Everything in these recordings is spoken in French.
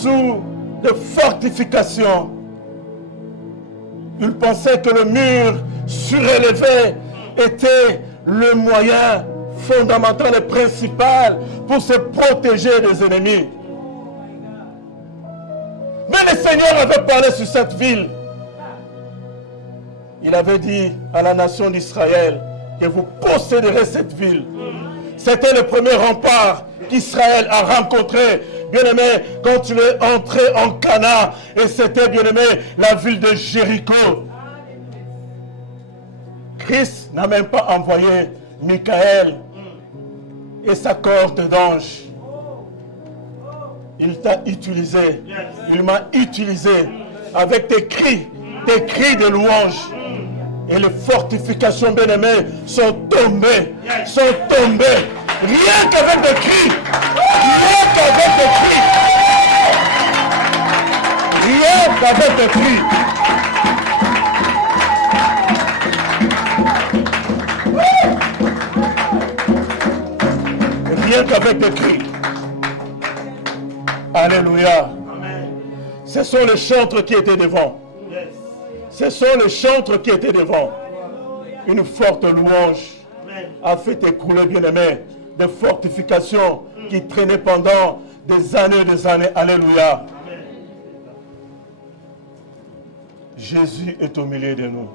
sous des fortifications. Ils pensaient que le mur surélevé était le moyen fondamental et principal pour se protéger des ennemis. Mais le Seigneur avait parlé sur cette ville. Il avait dit à la nation d'Israël que vous posséderez cette ville. C'était le premier rempart qu'Israël a rencontré, bien-aimé, quand il est entré en Canaan. Et c'était, bien-aimé, la ville de Jéricho. Christ n'a même pas envoyé Michael et sa cohorte d'anges. Il t'a utilisé. Il m'a utilisé avec tes cris de louange. Et les fortifications, bien-aimées, sont tombées. Rien qu'avec des cris. Rien qu'avec des cris. Rien qu'avec des cris. Rien qu'avec des cris. Alléluia. Ce sont les chantres qui étaient devant. Ce sont les chantres qui étaient devant. Une forte louange a fait écrouler, bien-aimé, des fortifications qui traînaient pendant des années et des années. Alléluia. Jésus est au milieu de nous.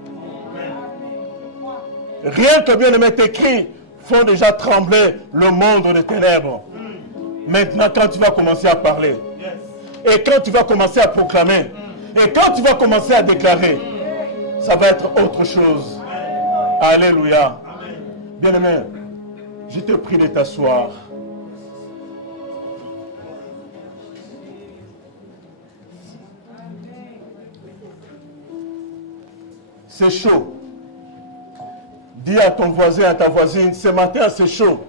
Rien que, bien-aimé, tes cris font déjà trembler le monde des ténèbres. Maintenant, quand tu vas commencer à parler, et quand tu vas commencer à proclamer, et quand tu vas commencer à déclarer, ça va être autre chose. Alléluia. Bien-aimé, je te prie de t'asseoir. C'est chaud. Dis à ton voisin, à ta voisine, ce matin c'est chaud.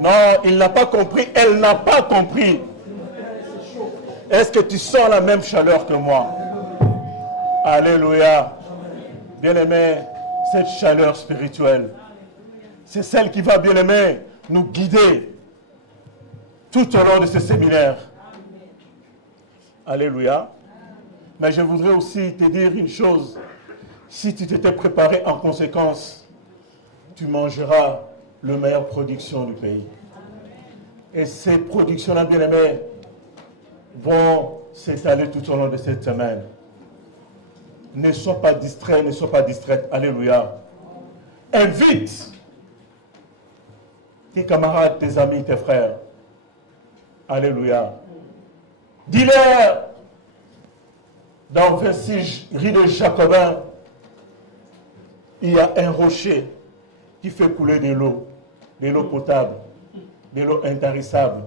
Non, il n'a pas compris, elle n'a pas compris. Est-ce que tu sens la même chaleur que moi? Alléluia. Bien-aimé, cette chaleur spirituelle, c'est celle qui va, bien-aimé, nous guider tout au long de ce séminaire. Alléluia. Mais je voudrais aussi te dire une chose. Si tu t'étais préparé en conséquence, tu mangeras la meilleure production du pays. Et ces productions-là, bien-aimés, vont s'étaler tout au long de cette semaine. Ne sois pas distrait, ne sois pas distraite. Alléluia. Invite tes camarades, tes amis, tes frères. Alléluia. Dis-leur, dans 26 rue de Jacobin, il y a un rocher qui fait couler de l'eau potable, de l'eau intarissable,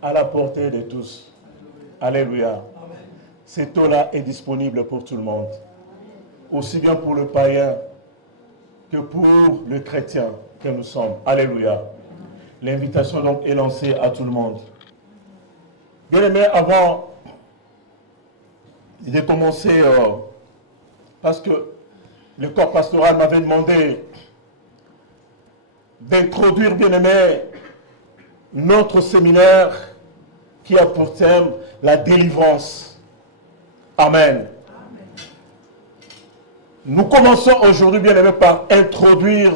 à la portée de tous. Alléluia. Cette eau-là est disponible pour tout le monde, aussi bien pour le païen que pour le chrétien que nous sommes. Alléluia. L'invitation donc est lancée à tout le monde. Bien aimé, avant de commencer, parce que le corps pastoral m'avait demandé d'introduire, bien aimé, notre séminaire qui a pour thème la délivrance. Amen. Nous commençons aujourd'hui, bien aimé, par introduire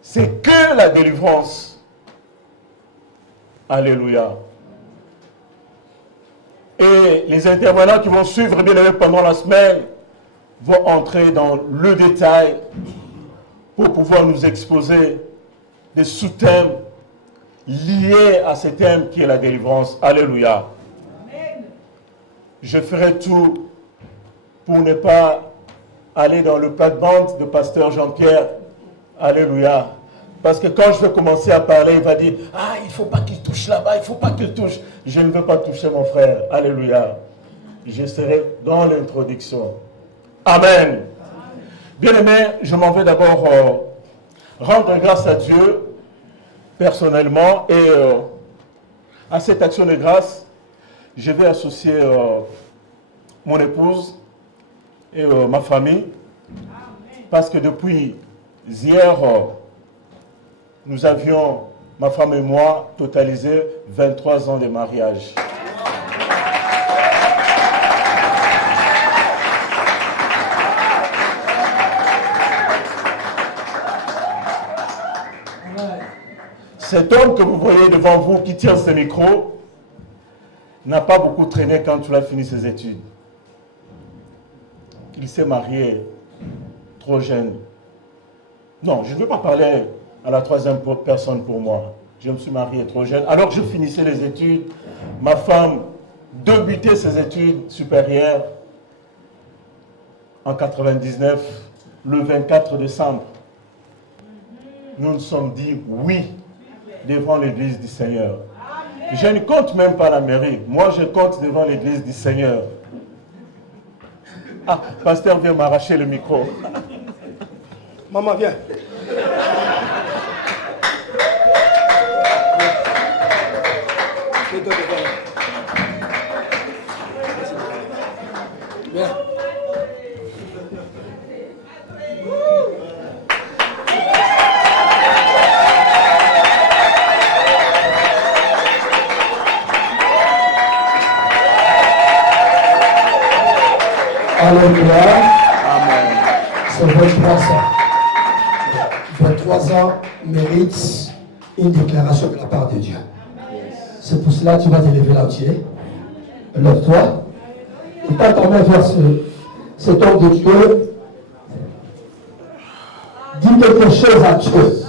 c'est que la délivrance. Alléluia. Et les intervenants qui vont suivre, bien aimé, pendant la semaine vont entrer dans le détail pour pouvoir nous exposer des sous-thèmes liés à ce thème qui est la délivrance. Alléluia. Amen. Je ferai tout pour ne pas aller dans le plate-bande de pasteur Jean-Pierre. Alléluia. Parce que quand je vais commencer à parler, il va dire « Ah, il ne faut pas qu'il touche là-bas, il ne faut pas qu'il touche. » Je ne veux pas toucher mon frère. Alléluia. Je serai dans l'introduction. Amen. Bien-aimé, je m'en vais d'abord rendre grâce à Dieu personnellement et à cette action de grâce, je vais associer mon épouse et ma famille parce que depuis hier, nous avions ma femme et moi, totalisé 23 ans de mariage. Cet homme que vous voyez devant vous qui tient ce micro n'a pas beaucoup traîné quand il a fini ses études. Il s'est marié trop jeune. Non, je ne veux pas parler à la troisième personne pour moi. Je me suis marié trop jeune. Alors je finissais les études. Ma femme débutait ses études supérieures en 99, le 24 décembre. Nous nous sommes dit oui devant l'église du Seigneur. Je ne compte même pas la mairie. Moi, je compte devant l'église du Seigneur. Ah, pasteur vient m'arracher le micro. Maman, viens. Viens. Alléluia. Amen. C'est 23 ans. 23 ans mérite une déclaration de la part de Dieu. C'est pour cela que tu vas te lever là où tu es. Lève-toi. Et quand on met vers cet homme de Dieu, dis quelque chose à Dieu.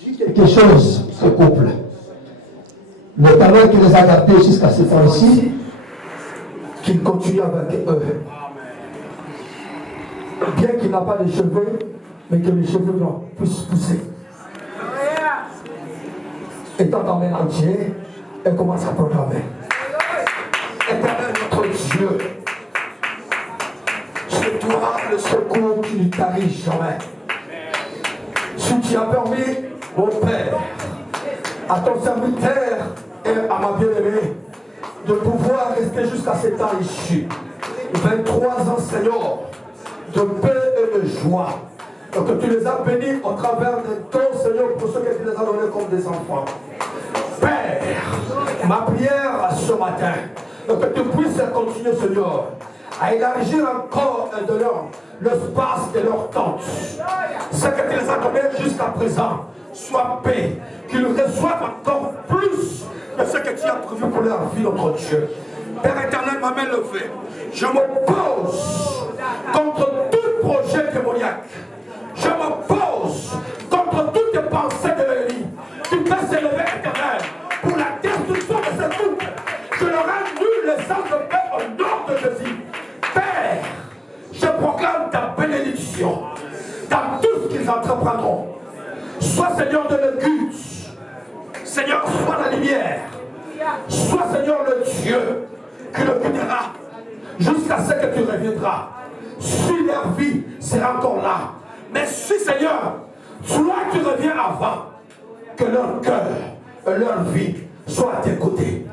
Dis quelque chose, ce couple. Le talent qui les a gardés jusqu'à ce temps-ci, qu'il continue avec eux. Bien qu'il n'a pas de cheveux, mais que les cheveux puissent pousser. Étant dans l'air entier, elle commence à proclamer. Éternel notre Dieu, c'est toi le secours qui ne tarit jamais. Si tu as permis, mon Père, à ton serviteur et à ma bien-aimée, de pouvoir rester jusqu'à cet temps ici. 23 ans, Seigneur, de paix et de joie. Donc que tu les as bénis au travers de ton Seigneur, pour ceux que tu les as donnés comme des enfants. Père, ma prière ce matin, que tu puisses continuer, Seigneur, à élargir encore de l'espace de leur tente. Ce que tu les as donnés jusqu'à présent, soit paix, qu'ils reçoivent encore plus de ce que tu as prévu pour leur vie, notre Dieu. Père éternel, ma main levée, je m'oppose contre tout projet démoniaque. Je m'oppose contre toutes les pensées de l'ennemi qui peuvent s'élever, éternel, pour la destruction de ce couple. Je leur annule les anges de paix au nom de Jésus. Père, je proclame ta bénédiction dans tout ce qu'ils entreprendront. Sois Seigneur de l'écoute. Seigneur, sois la lumière. Sois Seigneur le Dieu qui le guidera jusqu'à ce que tu reviendras. Si leur vie sera encore là. Mais si Seigneur, toi tu reviens avant, que leur cœur et leur vie soient à tes côtés.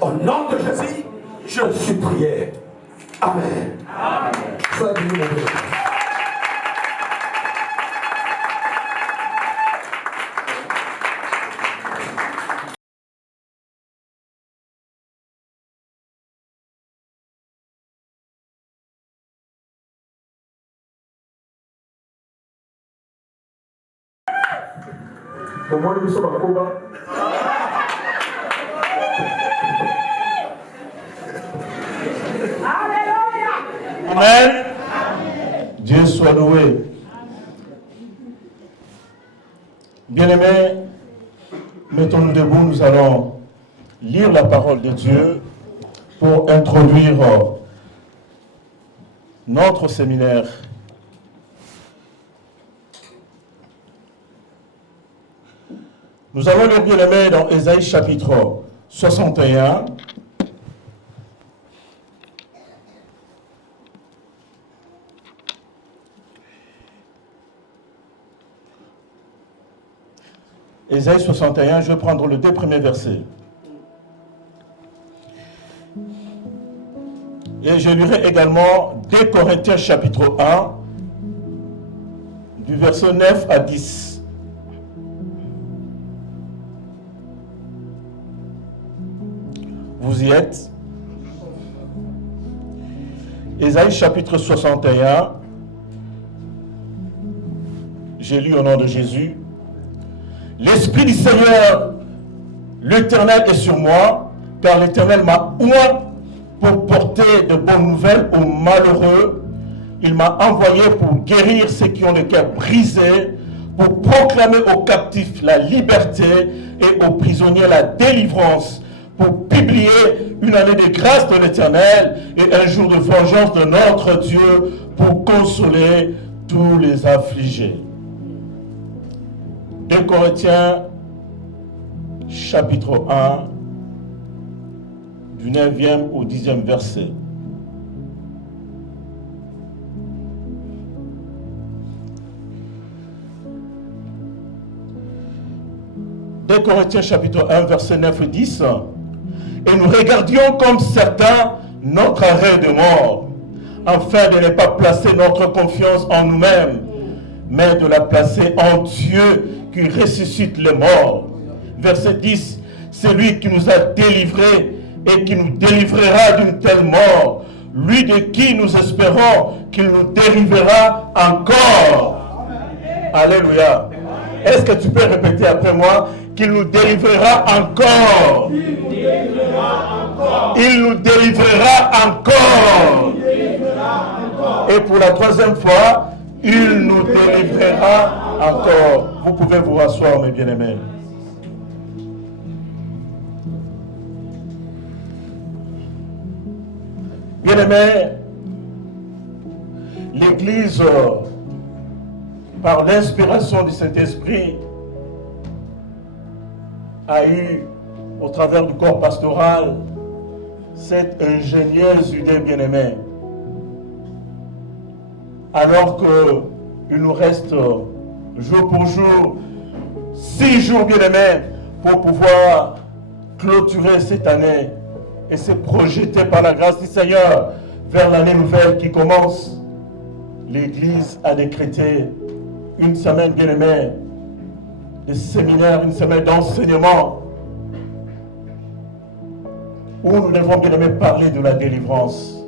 Au nom de Jésus, je suis prié. Amen. Amen. Sois béni, mon Dieu. Amen. Dieu soit loué. Bien-aimés, mettons-nous debout, nous allons lire la parole de Dieu pour introduire notre séminaire. Nous allons lire, bien-aimés, dans Ésaïe chapitre 61. Ésaïe 61, je vais prendre le 2 premiers versets. Et je lirai également 2 Corinthiens chapitre 1, du verset 9 à 10. Vous y êtes? Ésaïe chapitre 61. J'ai lu au nom de Jésus. L'Esprit du Seigneur, l'Éternel est sur moi, car l'Éternel m'a oint pour porter de bonnes nouvelles aux malheureux. Il m'a envoyé pour guérir ceux qui ont le cœur brisé, pour proclamer aux captifs la liberté et aux prisonniers la délivrance, pour publier une année de grâce de l'Éternel et un jour de vengeance de notre Dieu, pour consoler tous les affligés. 2 Corinthiens chapitre 1 du 9e au 10e verset. Deux Corinthiens chapitre 1 verset 9 et 10. Et nous regardions comme certains notre arrêt de mort, afin de ne pas placer notre confiance en nous-mêmes, mais de la placer en Dieu qui ressuscite les morts. Verset 10. C'est lui qui nous a délivrés et qui nous délivrera d'une telle mort, lui de qui nous espérons qu'il nous délivrera encore. Alléluia. Est-ce que tu peux répéter après moi? Qu'il nous délivrera encore. Il nous délivrera encore. Et pour la troisième fois, il nous délivrera encore. Vous pouvez vous rasseoir, mes bien-aimés. Bien-aimés, l'Église, par l'inspiration du Saint-Esprit, a eu, au travers du corps pastoral, cette ingénieuse idée, bien-aimée. Alors qu'il nous reste jour pour jour, 6 jours, bien-aimés, pour pouvoir clôturer cette année et se projeter par la grâce du Seigneur vers l'année nouvelle qui commence. L'Église a décrété une semaine, bien-aimée, de séminaire, une semaine d'enseignement, où nous devons, bien-aimés, parler de la délivrance.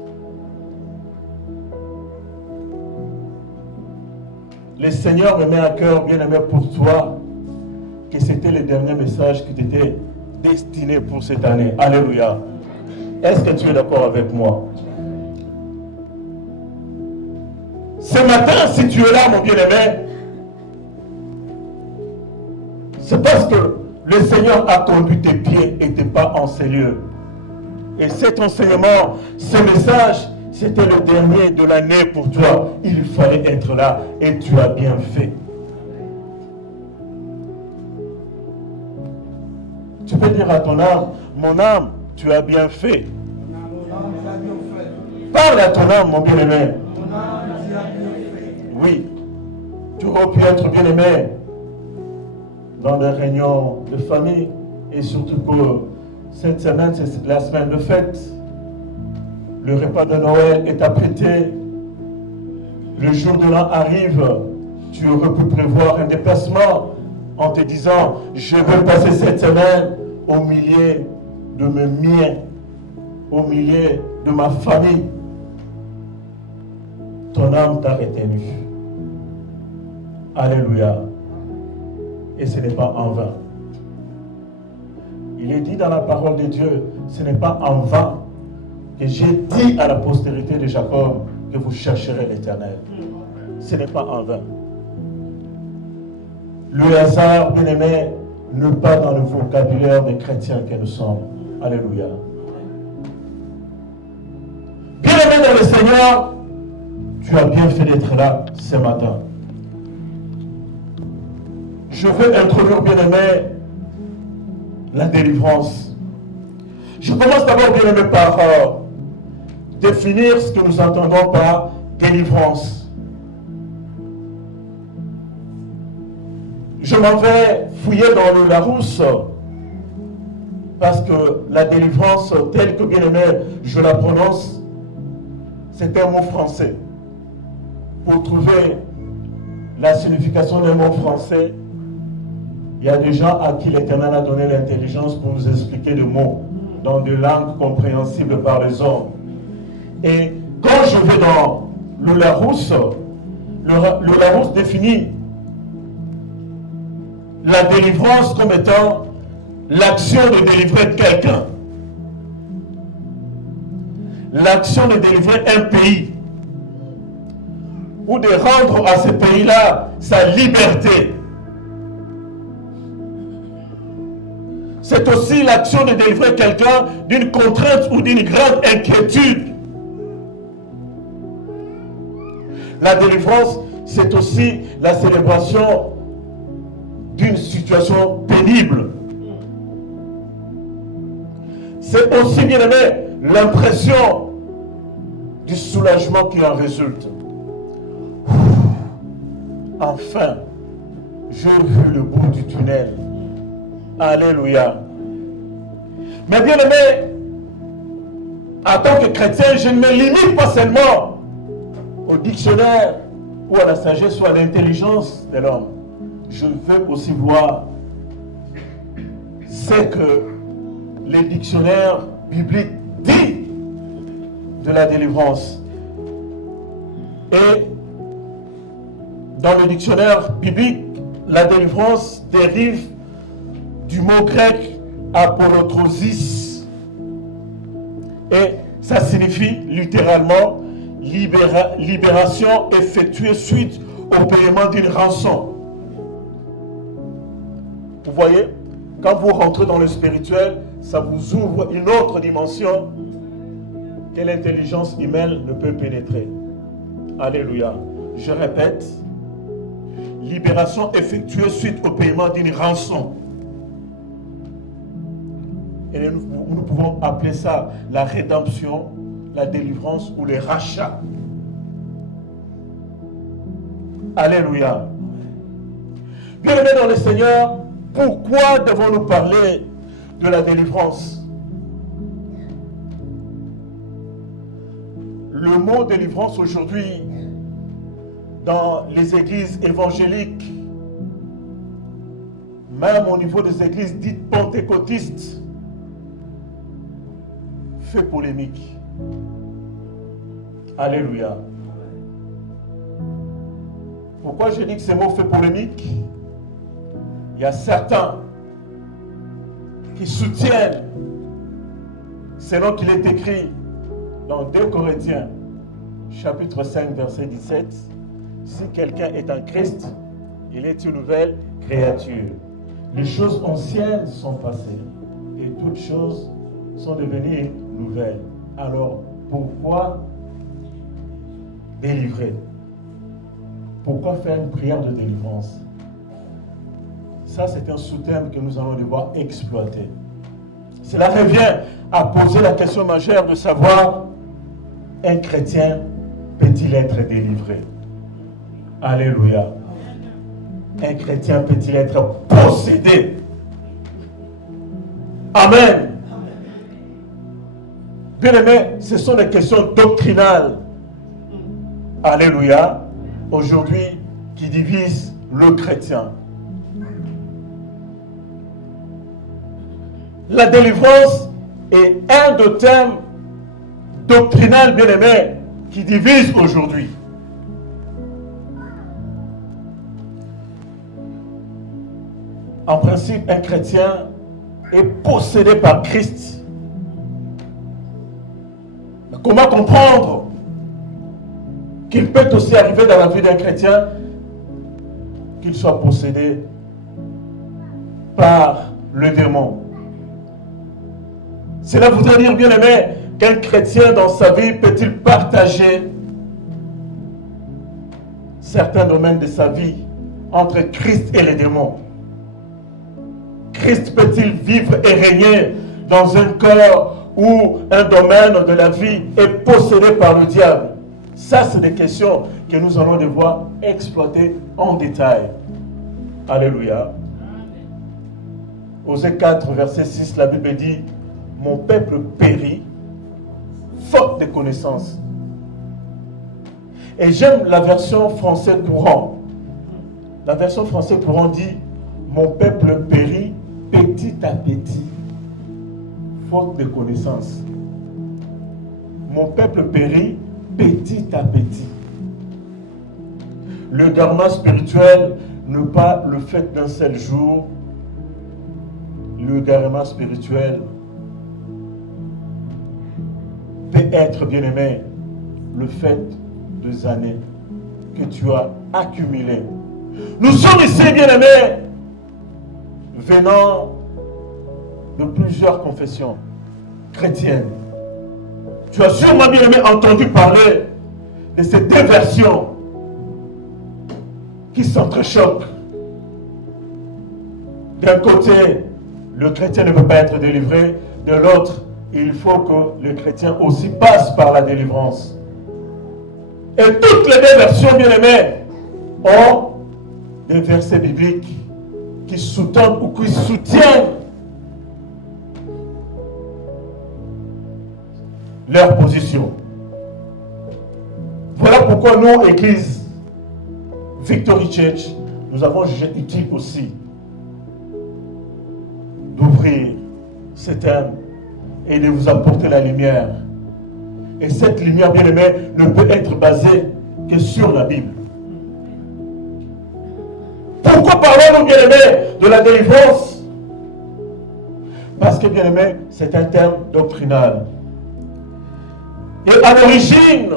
Le Seigneur me met à cœur, bien-aimé, pour toi, que c'était le dernier message qui t'était destiné pour cette année. Alléluia. Est-ce que tu es d'accord avec moi? Ce matin, si tu es là, mon bien-aimé, c'est parce que le Seigneur a conduit tes pieds et tes pas en ces lieux. Et cet enseignement, ce message, c'était le dernier de l'année pour toi. Il fallait être là et tu as bien fait. Tu peux dire à ton âme, mon âme, tu as bien fait. Parle à ton âme, mon bien-aimé. Oui, tu aurais pu être bien-aimé dans des réunions de famille, et surtout que cette semaine, c'est la semaine de fête. Le repas de Noël est apprêté. Le jour de l'an arrive. Tu aurais pu prévoir un déplacement en te disant, je veux passer cette semaine au milieu de mes miens, au milieu de ma famille. Ton âme t'a retenu. Alléluia. Et ce n'est pas en vain. Il est dit dans la parole de Dieu, ce n'est pas en vain que j'ai dit à la postérité de Jacob que vous chercherez l'Éternel. Ce n'est pas en vain. Le hasard, bien-aimé, n'est pas dans le vocabulaire des chrétiens que nous sommes. Alléluia. Bien-aimé dans le Seigneur, tu as bien fait d'être là ce matin. Je veux introduire, bien-aimé, la délivrance. Je commence d'abord, bien-aimé, par définir ce que nous entendons par délivrance. Je m'en vais fouiller dans le Larousse parce que la délivrance, telle que, bien-aimé, je la prononce, c'est un mot français. Pour trouver la signification d'un mot français, il y a des gens à qui l'Éternel a donné l'intelligence pour nous expliquer le mot. dans des langues compréhensibles par les hommes. Et quand je vais dans le Larousse, le Larousse définit la délivrance comme étant l'action de délivrer quelqu'un. L'action de délivrer un pays. Ou de rendre à ce pays-là sa liberté. C'est aussi l'action de délivrer quelqu'un d'une contrainte ou d'une grande inquiétude. La délivrance, c'est aussi la célébration d'une situation pénible. C'est aussi, bien aimé, l'impression du soulagement qui en résulte. Enfin, j'ai vu le bout du tunnel. Alléluia. Mais bien aimé, en tant que chrétien, je ne me limite pas seulement au dictionnaire ou à la sagesse ou à l'intelligence de l'homme. Je veux aussi voir ce que les dictionnaires bibliques disent de la délivrance. Et dans le dictionnaire biblique, la délivrance dérive du mot grec apolotrosis. Et ça signifie littéralement libération effectuée suite au paiement d'une rançon. Vous voyez, quand vous rentrez dans le spirituel, ça vous ouvre une autre dimension que l'intelligence humaine ne peut pénétrer. Alléluia. Je répète, libération effectuée suite au paiement d'une rançon. Et nous pouvons appeler ça la rédemption, la délivrance ou le rachat. Alléluia. Bien-aimés dans le Seigneur, pourquoi devons-nous parler de la délivrance? Le mot délivrance aujourd'hui, dans les églises évangéliques, même au niveau des églises dites pentecôtistes, fait polémique. Alléluia. Pourquoi je dis que ce mot fait polémique? Il y a certains qui soutiennent, selon qu'il est écrit dans 2 Corinthiens, chapitre 5, verset 17, si quelqu'un est en Christ, il est une nouvelle créature. Les choses anciennes sont passées et toutes choses sont devenues nouvelles. Alors, pourquoi délivrer? Pourquoi faire une prière de délivrance? Ça, c'est un sous-thème que nous allons devoir exploiter. Cela revient à poser la question majeure de savoir, un chrétien peut-il être délivré? Alléluia. Un chrétien peut-il être possédé? Amen. Bien-aimés, ce sont des questions doctrinales. Alléluia. Aujourd'hui, qui divisent le chrétien. La délivrance est un des thèmes doctrinaux, bien-aimés, qui divise aujourd'hui. En principe, un chrétien est possédé par Christ. Mais comment comprendre qu'il peut aussi arriver dans la vie d'un chrétien qu'il soit possédé par le démon? Cela voudrait dire, bien aimé, qu'un chrétien dans sa vie peut-il partager certains domaines de sa vie entre Christ et les démons? Christ peut-il vivre et régner dans un corps où un domaine de la vie est possédé par le diable? Ça, c'est des questions que nous allons devoir exploiter en détail. Alléluia. Osée 4, verset 6, la Bible dit: mon peuple périt, faute de connaissances. Et j'aime la version français courant. La version français courant dit: mon peuple périt petit à petit, faute de connaissance. Mon peuple périt petit à petit. Le dharma spirituel n'est pas le fait d'un seul jour. Le dharma spirituel peut être, bien aimé, le fait des années que tu as accumulées. Nous sommes ici, bien aimés, venant de plusieurs confessions chrétiennes. Tu as sûrement, bien aimé, entendu parler de ces deux versions qui s'entrechoquent. D'un côté, le chrétien ne peut pas être délivré, de l'autre, il faut que le chrétien aussi passe par la délivrance. Et toutes les deux versions, bien aimées, ont des versets bibliques qui sous-tendent ou qui soutiennent leur position. Voilà pourquoi nous, Église Victory Church, nous avons jugé utile aussi d'ouvrir ce thème et de vous apporter la lumière. Et cette lumière, bien aimée, ne peut être basée que sur la Bible. Pourquoi parlons-nous, bien aimé, de la délivrance? Parce que, bien aimé, c'est un thème doctrinal. Et à l'origine,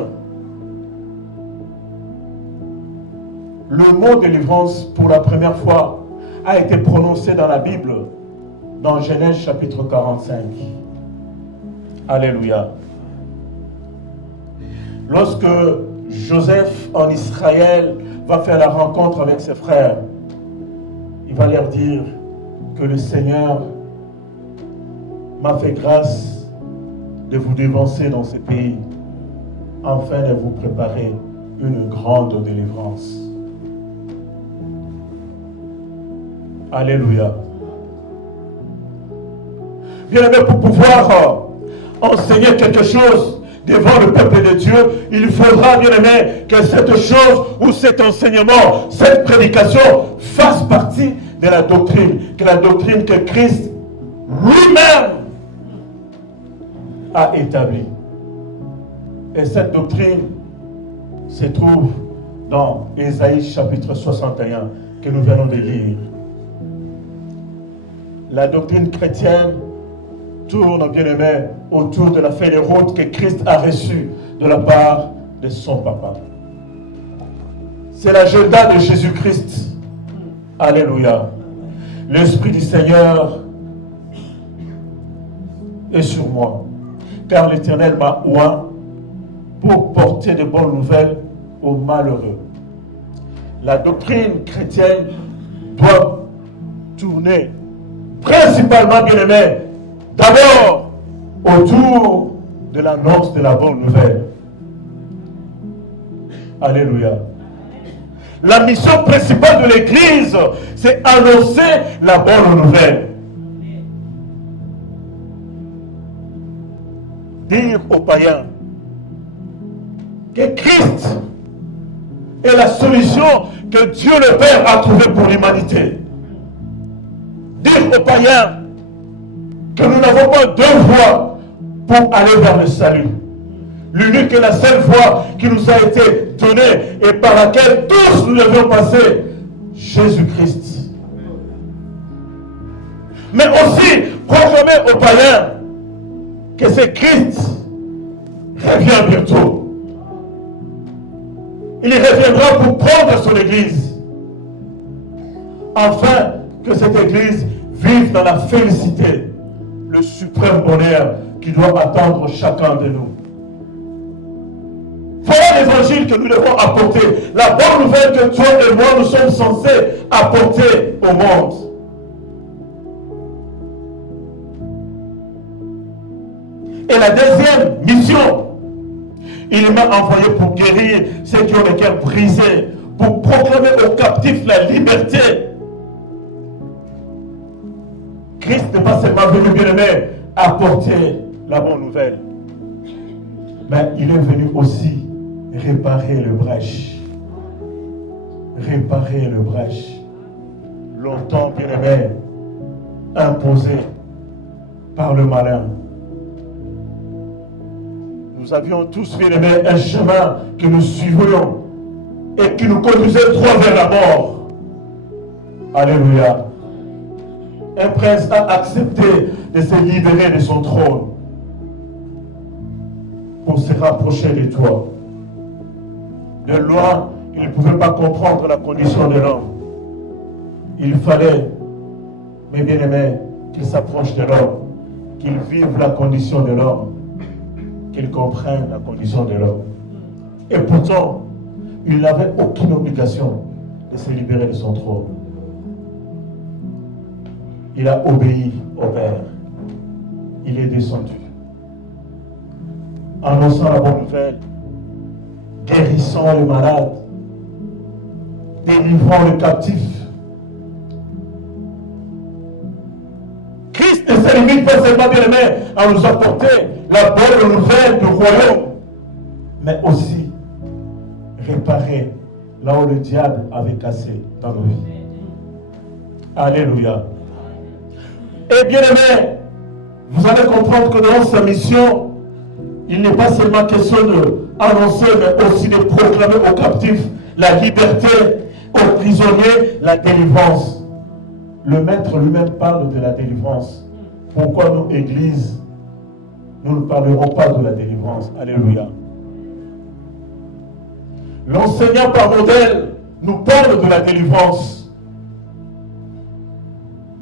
le mot délivrance, pour la première fois, a été prononcé dans la Bible, dans Genèse chapitre 45. Alléluia. Lorsque Joseph en Israël va faire la rencontre avec ses frères, il va leur dire que le Seigneur m'a fait grâce de vous dévancer dans ce pays, afin de vous préparer une grande délivrance. Alléluia. Bien aimé, pour pouvoir enseigner quelque chose devant le peuple de Dieu, il faudra, bien aimé, que cette chose ou cet enseignement, cette prédication fasse partie de la doctrine, que la doctrine que Christ lui-même a établie. Et cette doctrine se trouve dans Ésaïe chapitre 61 que nous venons de lire. La doctrine chrétienne tourne, bien aimé, autour de la feuille de route que Christ a reçue de la part de son papa. C'est l'agenda de Jésus-Christ. Alléluia. L'Esprit du Seigneur est sur moi, car l'Éternel m'a oint pour porter de bonnes nouvelles aux malheureux. La doctrine chrétienne doit tourner principalement, bien aimé, d'abord autour de l'annonce de la bonne nouvelle. Alléluia. La mission principale de l'Église, c'est annoncer la bonne nouvelle. Dire aux païens que Christ est la solution que Dieu le Père a trouvée pour l'humanité. Dire aux païens que nous n'avons pas deux voies pour aller vers le salut. L'unique et la seule voie qui nous a été donnée et par laquelle tous nous devions passer, Jésus-Christ. Mais aussi proclamer aux païens que c'est Christ revient bientôt. Il reviendra pour prendre son Église, afin que cette Église vive dans la félicité, le suprême bonheur qui doit attendre chacun de nous. Voilà l'évangile que nous devons apporter, la bonne nouvelle que toi et moi nous sommes censés apporter au monde. Et la deuxième mission, il m'a envoyé pour guérir ceux qui ont les cœurs brisés, pour proclamer aux captifs la liberté. Christ n'est pas seulement venu, bien aimé, apporter la bonne nouvelle, mais il est venu aussi réparer le brèche. Réparer le brèche. Longtemps, bien aimé, imposé par le malin. nous avions tous, bien aimé, un chemin que nous suivions et qui nous conduisait droit vers la mort. Alléluia. Un prince a accepté de se libérer de son trône pour se rapprocher de toi. De loin, il ne pouvait pas comprendre la condition de l'homme. Il fallait, mes bien-aimés, qu'il s'approche de l'homme, qu'il vive la condition de l'homme, qu'il comprenne la condition de l'homme. Et pourtant, il n'avait aucune obligation de se libérer de son trône. Il a obéi au Père. Il est descendu. Annonçant la bonne nouvelle, guérissant les malades, délivrant les captifs. Christ ne se limite pas seulement, bien aimé, à nous apporter la bonne nouvelle du royaume, mais aussi réparer là où le diable avait cassé dans nos vies. Alléluia. Et bien aimé, vous allez comprendre que dans sa mission, il n'est pas seulement question d'annoncer, mais aussi de proclamer aux captifs la liberté, aux prisonniers la délivrance. Le Maître lui-même parle de la délivrance. Pourquoi nous, Église, nous ne parlerons pas de la délivrance? Alléluia. L'enseignant par modèle nous parle de la délivrance,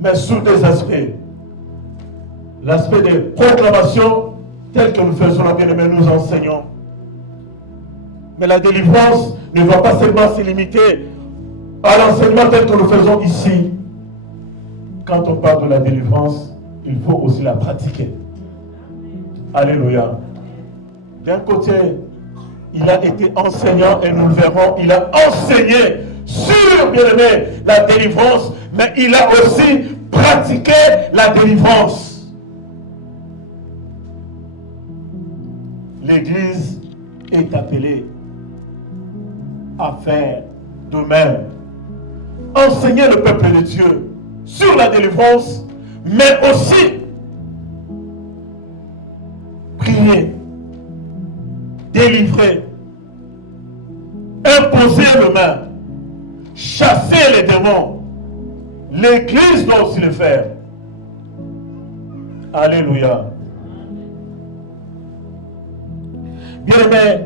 mais sous des aspects. L'aspect des proclamations, tel que nous faisons la bien-aimée, nous enseignons. Mais la délivrance ne va pas seulement se limiter à l'enseignement tel que nous faisons ici. Quand on parle de la délivrance, il faut aussi la pratiquer. Alléluia. D'un côté, il a été enseignant et nous le verrons, il a enseigné sur, bien aimé, la délivrance, mais il a aussi pratiqué la délivrance. L'Église est appelée à faire de même. Enseigner le peuple de Dieu sur la délivrance, mais aussi prier, délivrer, imposer les mains, chasser les démons. L'Église doit aussi le faire. Alléluia. Bien aimé,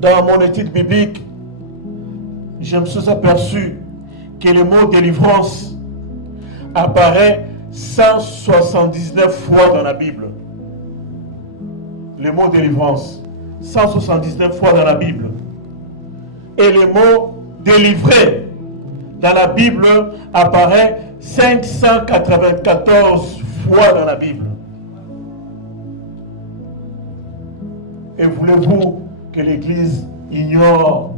dans mon étude biblique, je me suis aperçu que le mot délivrance apparaît 179 fois dans la Bible. Le mot délivrance, 179 fois dans la Bible. Et le mot délivré dans la Bible apparaît 594 fois dans la Bible. Et voulez-vous que l'Église ignore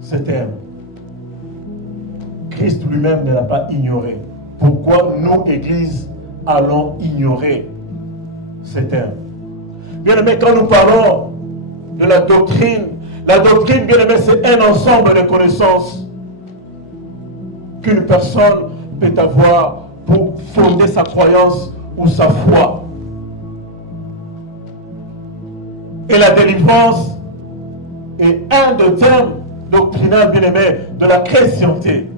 ce terme? Christ lui-même ne l'a pas ignoré. Pourquoi nous, Église, allons ignorer ce terme? Bien aimé, quand nous parlons de la doctrine, bien aimé, c'est un ensemble de connaissances qu'une personne peut avoir pour fonder sa croyance ou sa foi. Et la délivrance est un des termes doctrinaux, bien aimé, de la chrétienté.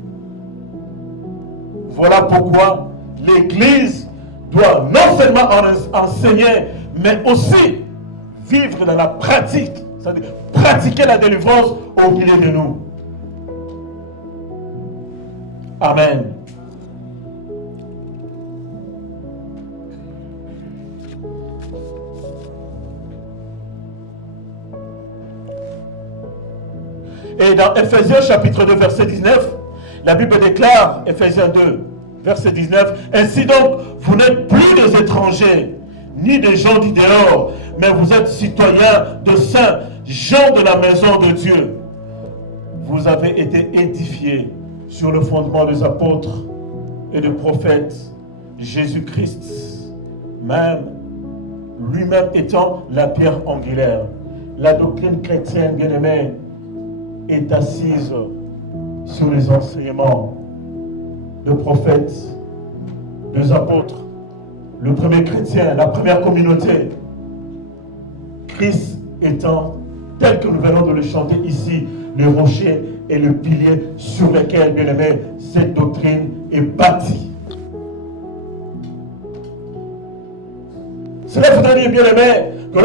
Voilà pourquoi l'Église doit non seulement enseigner, mais aussi vivre dans la pratique, c'est-à-dire pratiquer la délivrance au milieu de nous. Amen. Et dans Ephésiens chapitre 2 verset 19, la Bible déclare, Ephésiens 2 verset 19, ainsi donc, vous n'êtes plus des étrangers, ni des gens du dehors, mais vous êtes citoyens de saints, gens de la maison de Dieu. Vous avez été édifiés sur le fondement des apôtres et des prophètes, Jésus-Christ, même lui-même étant la pierre angulaire. La doctrine chrétienne, bien-aimée, est assise sur les enseignements de prophètes, des apôtres, le premier chrétien, la première communauté. Christ étant, tel que nous venons de le chanter ici, le rocher et le pilier sur lequel, bien aimé, cette doctrine est bâtie. Cela voudrait dire, bien aimé, que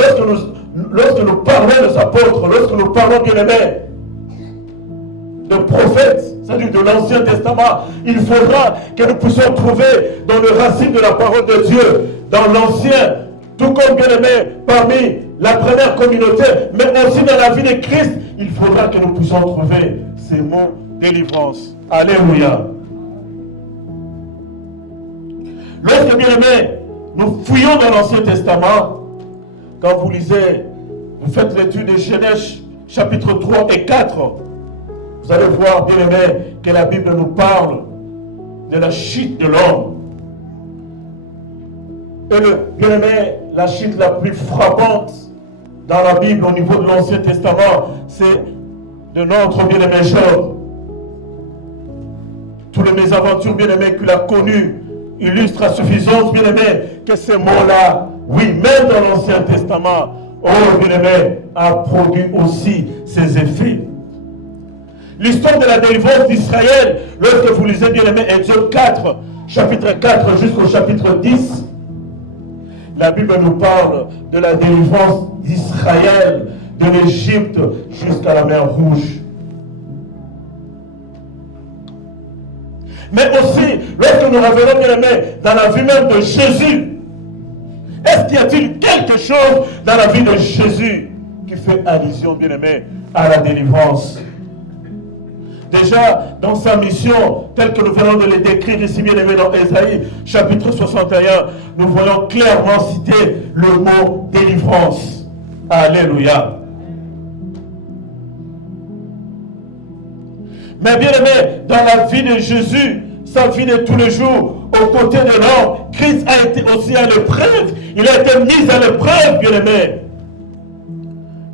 lorsque nous parlons des apôtres, lorsque nous parlons, bien aimé, de prophètes, c'est-à-dire de l'Ancien Testament, il faudra que nous puissions trouver dans le racine de la parole de Dieu, dans l'Ancien, tout comme, bien aimé, parmi la première communauté, mais aussi dans la vie de Christ, il faudra que nous puissions trouver ces mots délivrance. Alléluia. Lorsque, bien aimé, nous fouillons dans l'Ancien Testament, quand vous lisez, vous faites l'étude de Genèse, chapitre 3 et 4, vous allez voir, bien aimé, que la Bible nous parle de la chute de l'homme. Et bien aimé, la chute la plus frappante dans la Bible au niveau de l'Ancien Testament, c'est de notre bien-aimé Job. Tous les mésaventures, bien aimé, qu'il a connues illustrent à suffisance, bien aimé, que ces mots-là, oui, même dans l'Ancien Testament, oh, bien aimé, a produit aussi ses effets. L'histoire de la délivrance d'Israël, lorsque vous lisez, bien aimé, Exode 4, chapitre 4 jusqu'au chapitre 10, la Bible nous parle de la délivrance d'Israël, de l'Égypte jusqu'à la mer Rouge. Mais aussi, lorsque nous revenons, bien aimé, dans la vie même de Jésus, est-ce qu'il y a-t-il quelque chose dans la vie de Jésus qui fait allusion, bien aimé, à la délivrance? Déjà, dans sa mission, telle que nous venons de le décrire ici, bien aimé, dans Ésaïe, chapitre 61, nous voyons clairement citer le mot délivrance. Alléluia. Mais bien aimé, dans la vie de Jésus, sa vie de tous les jours, aux côtés de l'homme, Christ a été aussi à l'épreuve. Il a été mis à l'épreuve, bien aimé.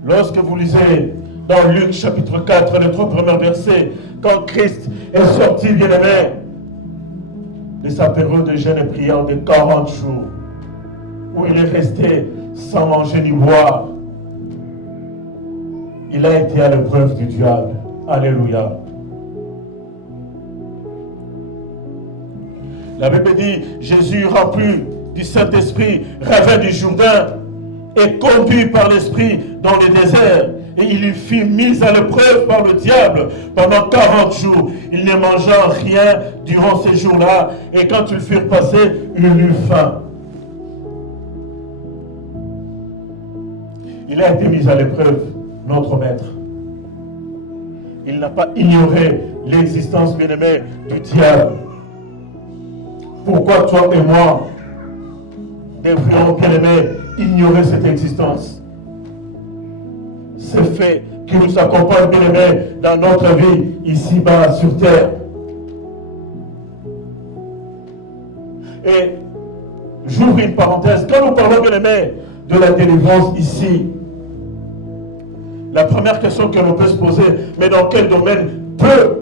Lorsque vous lisez dans Luc chapitre 4, les 3 premiers versets, quand Christ est sorti, bien aimé, de sa période de jeûne et prière de 40 jours, où il est resté sans manger ni boire, il a été à l'épreuve du diable. Alléluia. La Bible dit, Jésus rempli du Saint-Esprit, revint du Jourdain et conduit par l'Esprit dans le désert. Et il lui fut mis à l'épreuve par le diable pendant 40 jours. Il ne mangea rien durant ces jours-là. Et quand ils furent passés, il eut faim. Il a été mis à l'épreuve, notre maître. Il n'a pas ignoré l'existence, bien-aimé, du diable. Pourquoi toi et moi devrions, bien-aimé, ignorer cette existence? Ces faits qui nous accompagnent, bien-aimé, dans notre vie, ici-bas, sur terre. Et j'ouvre une parenthèse. Quand nous parlons, bien-aimé, de la délivrance ici, la première question que l'on peut se poser, mais dans quel domaine peut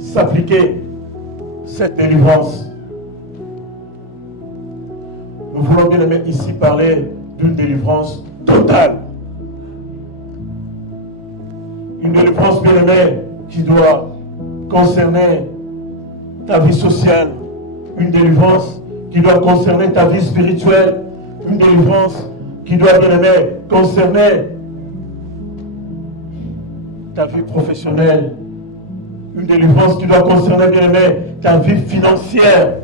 s'appliquer cette délivrance? Nous voulons, bien aimé, ici parler d'une délivrance totale. Une délivrance, bien aimé, qui doit concerner ta vie sociale. Une délivrance qui doit concerner ta vie spirituelle. Une délivrance qui doit, bien aimé, concerner ta vie professionnelle. Une délivrance qui doit concerner, bien aimé, ta vie financière.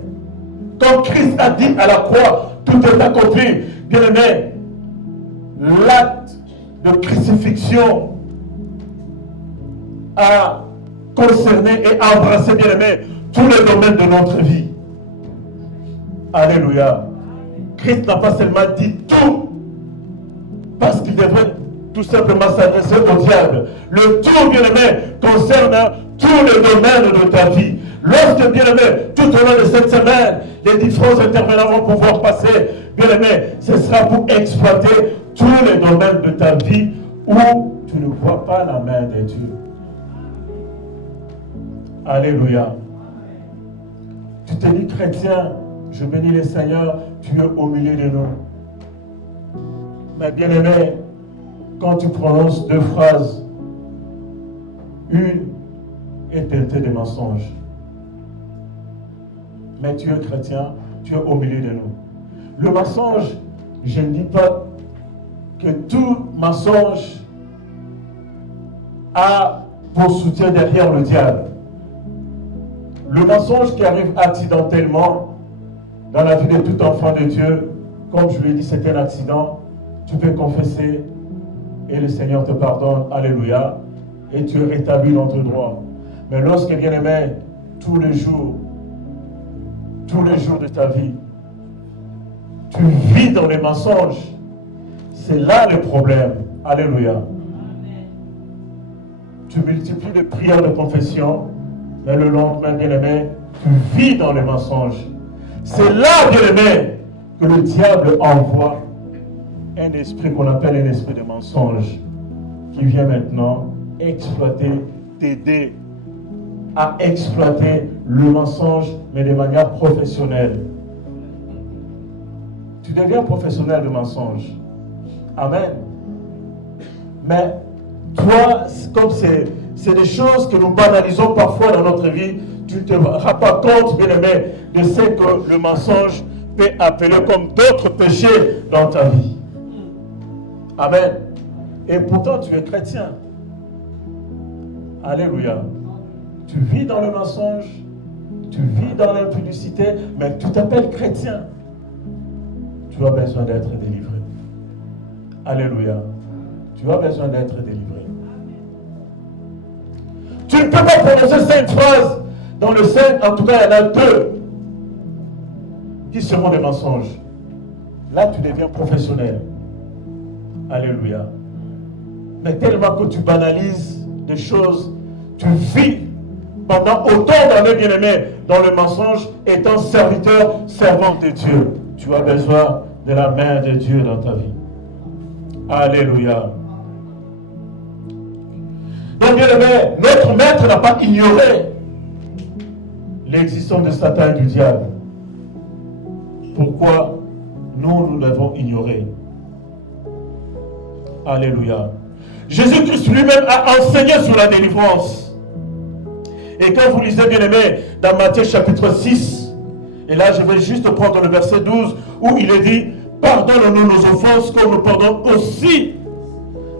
Comme Christ a dit à la croix, tout est accompli. Bien aimé, l'acte de crucifixion a concerné et embrassé, bien aimé, tous les domaines de notre vie. Alléluia. Christ n'a pas seulement dit tout parce qu'il devrait tout simplement s'adresser au diable. Le tout, bien aimé, concerne tous les domaines de ta vie. Lorsque, bien aimé, tout au long de cette semaine, les différents intervenants vont pouvoir passer, bien aimé, ce sera pour exploiter tous les domaines de ta vie où tu ne vois pas la main de Dieu. Alléluia. Tu te dis chrétien, je bénis le Seigneur, tu es au milieu de nous. Mais bien aimé, quand tu prononces deux phrases, une est teintée de mensonges. Mais tu es chrétien, tu es au milieu de nous. Le mensonge, je ne dis pas que tout mensonge a pour soutien derrière le diable. Le mensonge qui arrive accidentellement dans la vie de tout enfant de Dieu, comme je l'ai dit, c'est un accident, tu peux confesser et le Seigneur te pardonne, alléluia, et tu es rétabli dans ton droit. Mais lorsque, bien-aimé, tous les jours de ta vie, tu vis dans les mensonges, c'est là le problème. Alléluia. Amen. Tu multiplies les prières de confession, mais le lendemain, bien-aimé, tu vis dans les mensonges. C'est là, bien-aimé, que le diable envoie un esprit qu'on appelle un esprit de mensonge, qui vient maintenant exploiter, t'aider à exploiter le mensonge, mais de manière professionnelle. Tu deviens professionnel de mensonge. Amen. Mais toi, comme c'est des choses que nous banalisons parfois dans notre vie, tu ne te rends pas compte, bien-aimé, de ce que le mensonge peut appeler comme d'autres péchés dans ta vie. Amen. Et pourtant, tu es chrétien. Alléluia. Tu vis dans le mensonge, tu vis dans l'impudicité, mais tu t'appelles chrétien. Tu as besoin d'être délivré. Alléluia. Tu as besoin d'être délivré. Tu ne peux pas prononcer cette phrase. Dans le 5, en tout cas, il y en a 2 qui seront des mensonges. Là, tu deviens professionnel. Alléluia. Mais tellement que tu banalises des choses, tu vis pendant autant d'années, bien-aimés, dans le mensonge, étant serviteur, servant de Dieu. Tu as besoin de la main de Dieu dans ta vie. Alléluia. Donc, bien-aimés, notre maître n'a pas ignoré l'existence de Satan et du diable. Pourquoi nous l'avons ignoré? Alléluia. Jésus-Christ lui-même a enseigné sur la délivrance. Et quand vous lisez, bien-aimé, dans Matthieu chapitre 6, et là je vais juste prendre le verset 12, où il est dit, pardonne-nous nos offenses comme nous pardonnons aussi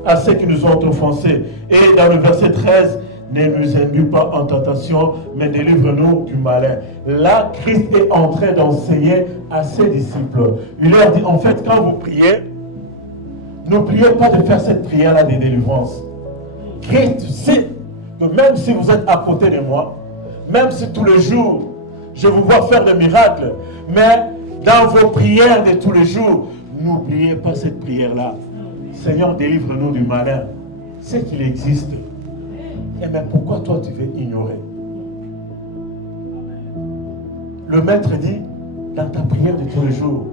à ceux qui nous ont offensés. Et dans le verset 13, ne nous induis pas en tentation, mais délivre-nous du malin. Là, Christ est en train d'enseigner à ses disciples. Il leur dit, en fait, quand vous priez, n'oubliez pas de faire cette prière-là de délivrance. Christ sait que même si vous êtes à côté de moi, même si tous les jours, je vous vois faire des miracles, mais dans vos prières de tous les jours, n'oubliez pas cette prière-là. Seigneur, délivre-nous du malin. C'est qu'il existe. Et mais pourquoi toi tu veux ignorer? Le maître dit, dans ta prière de tous les jours,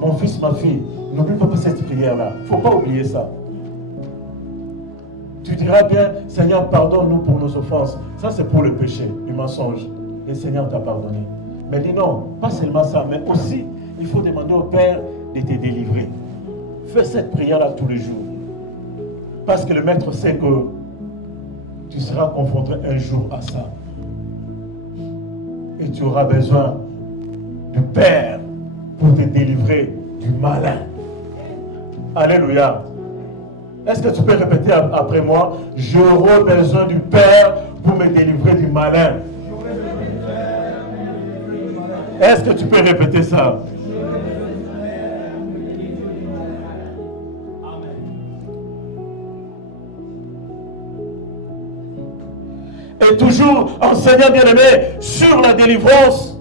mon fils, ma fille, n'oublie pas cette prière-là. Il ne faut pas oublier ça. Tu diras bien, Seigneur, pardonne-nous pour nos offenses. Ça, c'est pour le péché, le mensonge. Et Seigneur t'a pardonné. Mais dis non, pas seulement ça, mais aussi, il faut demander au Père de te délivrer. Fais cette prière-là tous les jours. Parce que le Maître sait que tu seras confronté un jour à ça. Et tu auras besoin du Père pour te délivrer du malin. Alléluia. Est-ce que tu peux répéter après moi? J'aurai besoin du Père pour me délivrer du malin. Est-ce que tu peux répéter ça? Et toujours enseignant, bien-aimé, sur la délivrance.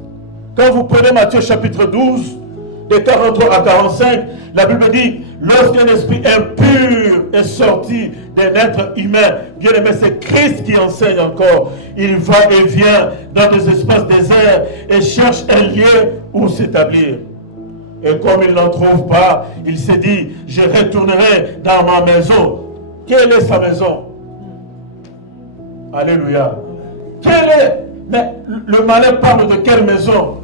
Quand vous prenez Matthieu chapitre 12, de 43 à 45, la Bible dit, lorsqu'un esprit impur est sorti d'un être humain, bien aimé, c'est Christ qui enseigne encore. Il va et vient dans des espaces déserts et cherche un lieu où s'établir. Et comme il n'en trouve pas, il s'est dit, je retournerai dans ma maison. Quelle est sa maison? Alléluia. Quelle est? Mais le malin parle de quelle maison?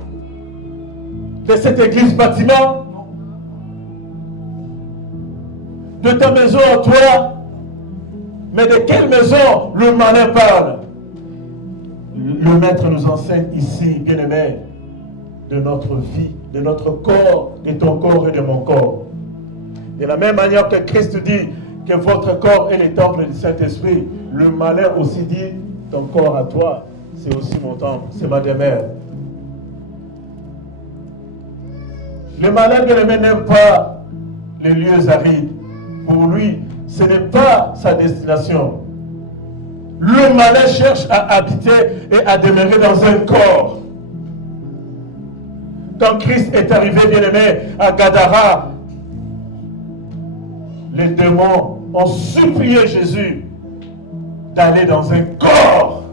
De cette église bâtiment? de ta maison à toi. Mais de quelle maison le malin parle? Le Maître nous enseigne ici, bien-aimé, de notre vie, de notre corps, de ton corps et de mon corps. De la même manière que Christ dit que votre corps est le temple du Saint-Esprit, le malin aussi dit, ton corps à toi, c'est aussi mon temple, c'est ma demeure. Le malin, bien-aimé, n'aime pas les lieux arides. Pour lui, ce n'est pas sa destination. Le malin cherche à habiter et à demeurer dans un corps. Quand Christ est arrivé, bien-aimé, à Gadara, les démons ont supplié Jésus d'aller dans un corps.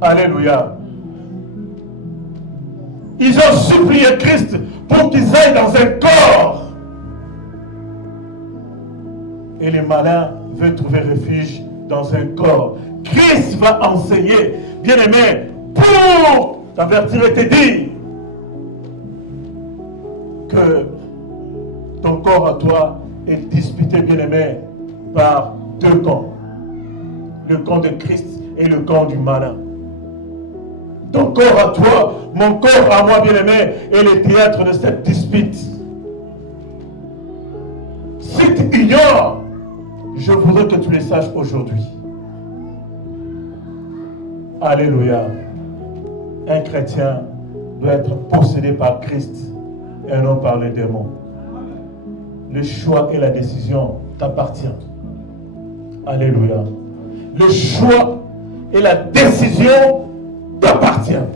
Alléluia. Ils ont supplié Christ pour qu'ils aillent dans un corps. Et les malins veulent trouver refuge dans un corps. Christ va enseigner, bien-aimé, pour t'avertir et te dire que ton corps à toi est disputé, bien-aimé, par deux camps. Le camp de Christ et le camp du malin. Ton corps à toi, mon corps à moi, bien-aimé, est le théâtre de cette dispute. Si tu ignores, je voudrais que tu le saches aujourd'hui. Alléluia. Un chrétien doit être possédé par Christ et non par les démons. Le choix et la décision t'appartiennent. Alléluia. Le choix et la décision t'appartiennent.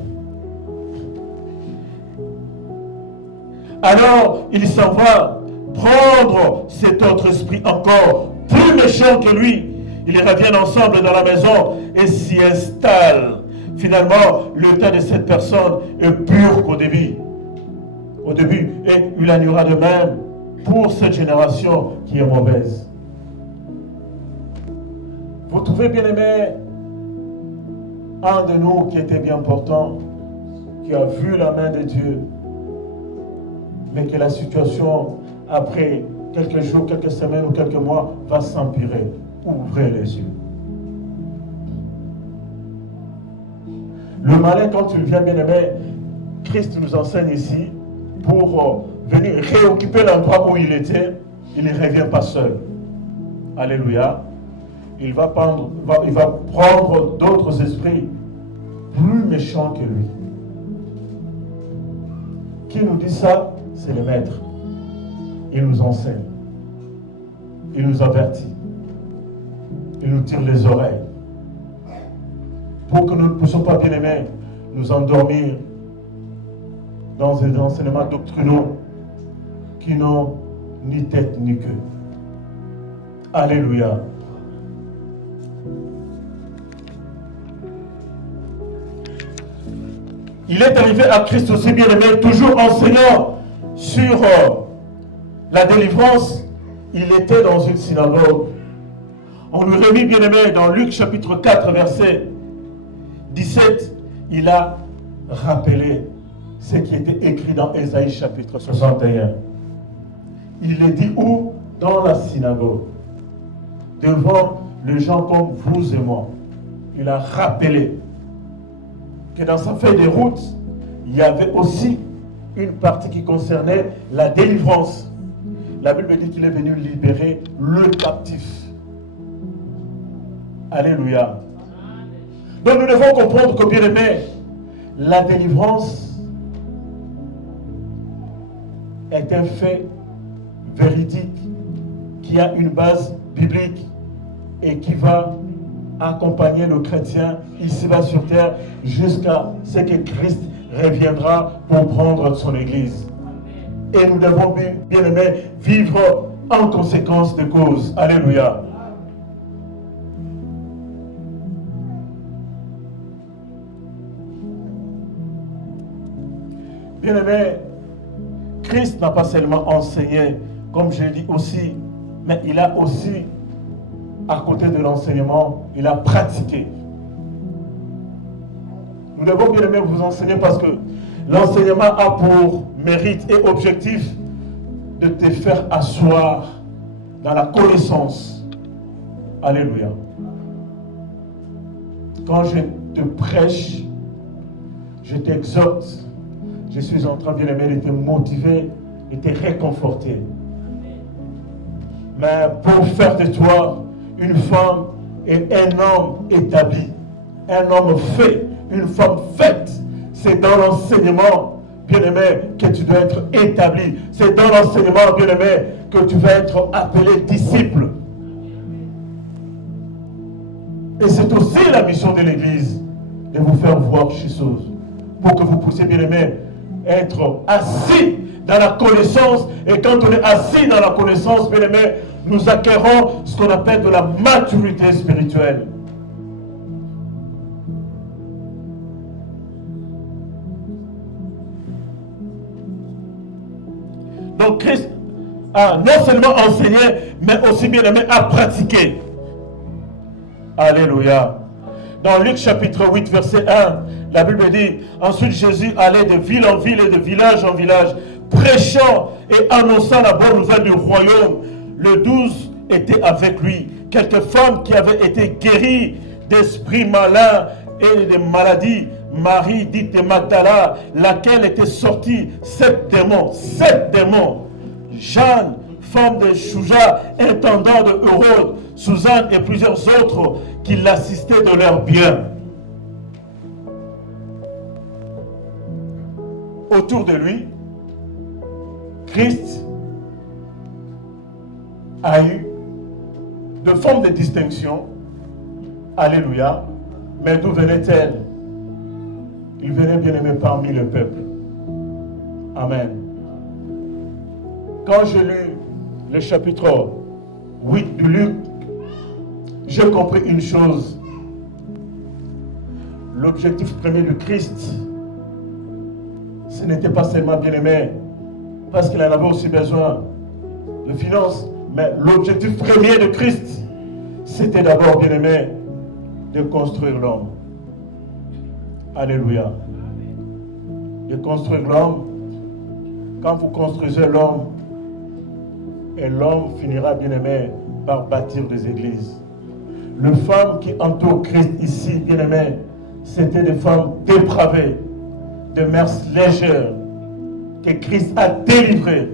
Alors, il s'en va prendre cet autre esprit encore plus méchant que lui. Ils reviennent ensemble dans la maison et s'y installent. Finalement, l'état de cette personne est pur qu'au début. Au début, et il en y aura de même pour cette génération qui est mauvaise. Vous trouvez, bien aimé, un de nous qui était bien portant, qui a vu la main de Dieu, mais que la situation, après quelques jours, quelques semaines ou quelques mois, va s'empirer. Ouvrez les yeux. Le malin, quand il vient, bien aimé, Christ nous enseigne ici, pour venir réoccuper l'endroit où il était, il ne revient pas seul. Alléluia. Il va prendre d'autres esprits plus méchants que lui. Qui nous dit ça? C'est le Maître. Il nous enseigne. Il nous avertit. Il nous tire les oreilles. Pour que nous ne puissions pas, bien aimés, nous endormir dans des enseignements doctrinaux qui n'ont ni tête ni queue. Alléluia. Il est arrivé à Christ aussi, bien aimé, toujours enseignant sur la délivrance. Il était dans une synagogue. On lui remit, bien aimé, dans Luc chapitre 4, verset 17, il a rappelé ce qui était écrit dans Ésaïe chapitre 61. Il le dit où? Dans la synagogue. Devant les gens comme vous et moi. Il a rappelé que dans sa feuille de route, il y avait aussi une partie qui concernait la délivrance. La Bible dit qu'il est venu libérer le captif. Alléluia. Donc nous devons comprendre que, bien aimé, la délivrance est un fait véridique qui a une base biblique et qui va accompagner le chrétien ici-bas sur terre jusqu'à ce que Christ reviendra pour prendre son église. Et nous devons, bien aimé, vivre en conséquence des causes. Alléluia. Bien aimé, Christ n'a pas seulement enseigné, comme je l'ai dit aussi, mais il a aussi, à côté de l'enseignement, il a pratiqué. Nous devons, bien aimé, vous enseigner parce que l'enseignement a pour mérite et objectif de te faire asseoir dans la connaissance. Alléluia. Quand je te prêche, je t'exhorte, je suis en train, bien-aimé, de te motiver, de te réconforter. Mais pour faire de toi une femme et un homme établi, un homme fait, une femme faite, c'est dans l'enseignement, bien-aimé, que tu dois être établi. C'est dans l'enseignement, bien-aimé, que tu vas être appelé disciple. Et c'est aussi la mission de l'Église, de vous faire voir ces choses, pour que vous puissiez, bien-aimé, être assis dans la connaissance. Et quand on est assis dans la connaissance, bien-aimé, nous acquérons ce qu'on appelle de la maturité spirituelle. Donc Christ a non seulement enseigné, mais aussi, bien-aimé, a pratiqué. Alléluia. Dans Luc chapitre 8, verset 1, la Bible dit, ensuite Jésus allait de ville en ville et de village en village, prêchant et annonçant la bonne nouvelle du royaume. Le 12 était avec lui. Quelques femmes qui avaient été guéries d'esprits malins et de maladies. Marie, dite de Magdala, laquelle était sortie 7 démons. Jeanne, femme de Chouja, intendant de Hérode, Suzanne et plusieurs autres qui l'assistaient de leurs biens. Autour de lui, Christ a eu de formes de distinction. Alléluia. Mais d'où venait-elle? Il venait, bien-aimé, parmi le peuple. Amen. Quand j'ai lu le chapitre 8 de Luc, j'ai compris une chose. L'objectif premier de Christ, ce n'était pas seulement, bien-aimé, parce qu'il en avait aussi besoin de finances, mais l'objectif premier de Christ, c'était d'abord, bien-aimé, de construire l'homme. Alléluia. De construire l'homme. Quand vous construisez l'homme, et l'homme finira, bien-aimé, par bâtir des églises. Les femmes qui entourent Christ ici, bien-aimé, c'était des femmes dépravées, de mœurs légères, que Christ a délivrées.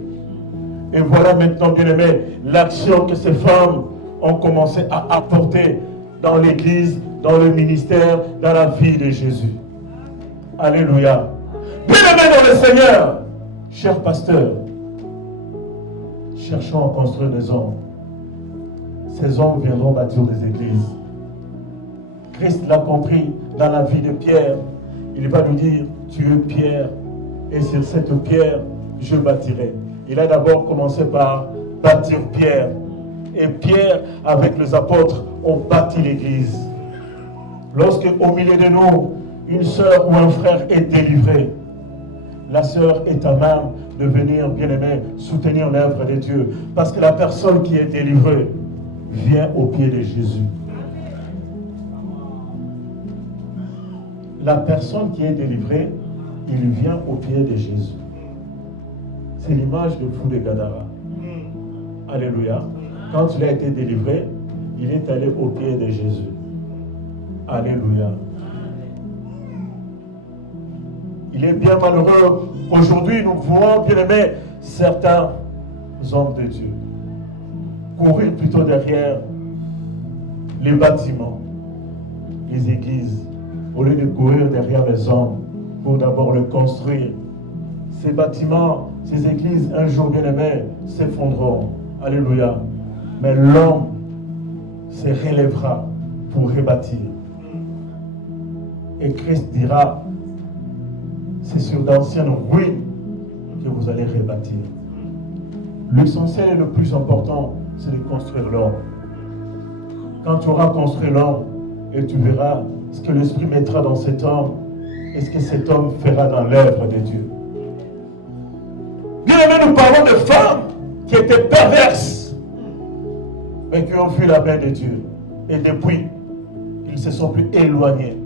Et voilà maintenant, bien-aimé, l'action que ces femmes ont commencé à apporter dans l'église, dans le ministère, dans la vie de Jésus. Alléluia. Bien-aimé dans le Seigneur, chers pasteurs, cherchons à construire des hommes. Ces hommes viendront bâtir des églises. Christ l'a compris dans la vie de Pierre. Il va nous dire, tu es Pierre, et sur cette pierre, je bâtirai. Il a d'abord commencé par bâtir Pierre. Et Pierre, avec les apôtres, ont bâti l'église. Lorsque, au milieu de nous, une sœur ou un frère est délivré, la sœur est à même de venir, bien-aimé, soutenir l'œuvre de Dieu. Parce que la personne qui est délivrée vient au pied de Jésus. La personne qui est délivrée, il vient au pied de Jésus. C'est l'image de fou de Gadara. Alléluia. Quand il a été délivré, il est allé au pied de Jésus. Alléluia. Il est bien malheureux. Aujourd'hui, nous voyons, bien aimé, certains hommes de Dieu courir plutôt derrière les bâtiments, les églises, au lieu de courir derrière les hommes pour d'abord le construire. Ces bâtiments, ces églises, un jour, bien aimés, s'effondreront. Alléluia. Mais l'homme se relèvera pour rebâtir. Et Christ dira, c'est sur d'anciennes ruines que vous allez rebâtir. L'essentiel et le plus important, c'est de construire l'homme. Quand tu auras construit l'homme, et tu verras ce que l'Esprit mettra dans cet homme, et ce que cet homme fera dans l'œuvre de Dieu. Bien aimé, nous parlons de femmes qui étaient perverses, mais qui ont vu la main de Dieu. Et depuis, ils se sont plus éloignés.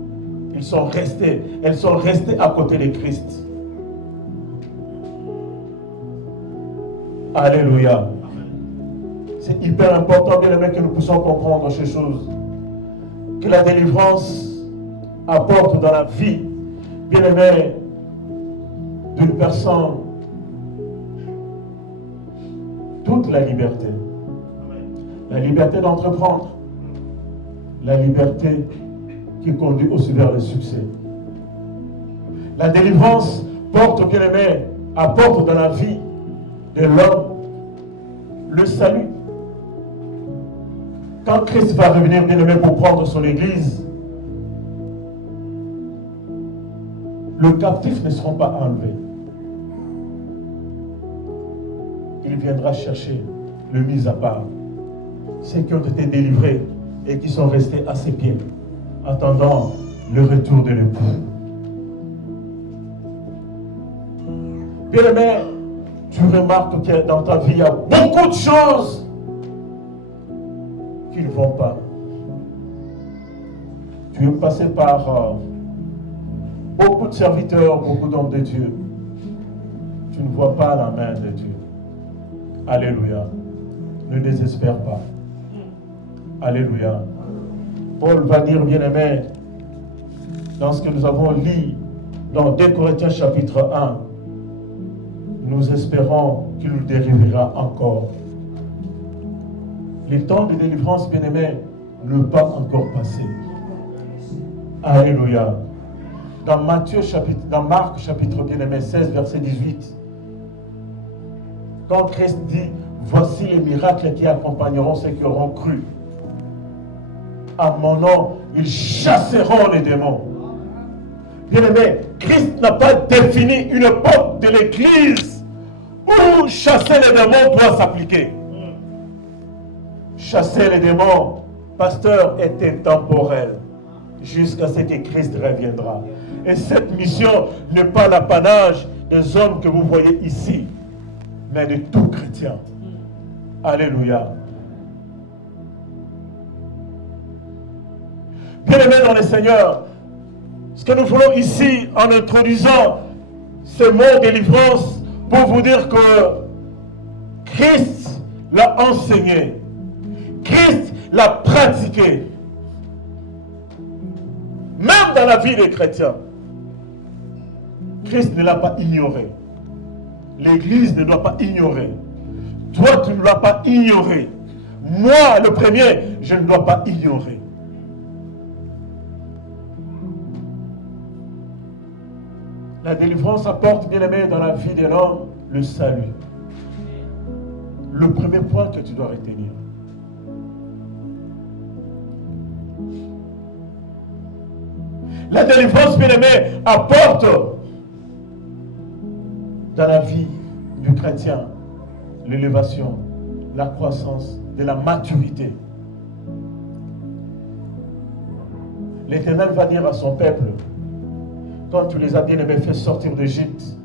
Elles sont restées à côté de Christ. Alléluia. C'est hyper important, bien aimé, que nous puissions comprendre ces choses. Que la délivrance apporte dans la vie, bien aimé, d'une personne toute la liberté. La liberté d'entreprendre. La liberté qui conduit aussi vers le succès. La délivrance porte, bien aimé, apporte dans la vie de l'homme le salut. Quand Christ va revenir, bien aimé, pour prendre son église, les captifs ne seront pas enlevés. Il viendra chercher le mis à part, ceux qui ont été délivrés et qui sont restés à ses pieds, attendant le retour de l'époux. Bien-aimé, tu remarques que dans ta vie, il y a beaucoup de choses qui ne vont pas. Tu es passé par beaucoup de serviteurs, beaucoup d'hommes de Dieu. Tu ne vois pas la main de Dieu. Alléluia. Ne désespère pas. Alléluia. Paul va dire, bien-aimé, dans ce que nous avons lu dans 2 Corinthiens chapitre 1, nous espérons qu'il nous délivrera encore. Les temps de délivrance, bien-aimé, ne pas encore passé. Alléluia. Dans Marc chapitre bien-aimé 16, verset 18, quand Christ dit, voici les miracles qui accompagneront ceux qui auront cru. À mon nom, ils chasseront les démons. Bien-aimé, Christ n'a pas défini une époque de l'Église où chasser les démons doit s'appliquer. Chasser les démons, pasteur, est intemporel jusqu'à ce que Christ reviendra. Et cette mission n'est pas l'apanage des hommes que vous voyez ici, mais de tout chrétien. Alléluia. Bien-aimés dans le Seigneur, ce que nous voulons ici en introduisant ce mot délivrance pour vous dire que Christ l'a enseigné, Christ l'a pratiqué, même dans la vie des chrétiens. Christ ne l'a pas ignoré. L'Église ne doit pas ignorer. Toi, tu ne dois pas ignorer. Moi, le premier, je ne dois pas ignorer. La délivrance apporte, bien aimé, dans la vie de l'homme, le salut. Le premier point que tu dois retenir. La délivrance, bien aimé, apporte dans la vie du chrétien l'élévation, la croissance, de la maturité. L'Éternel va dire à son peuple, quand tu les as bien aimés fait sortir d'Égypte,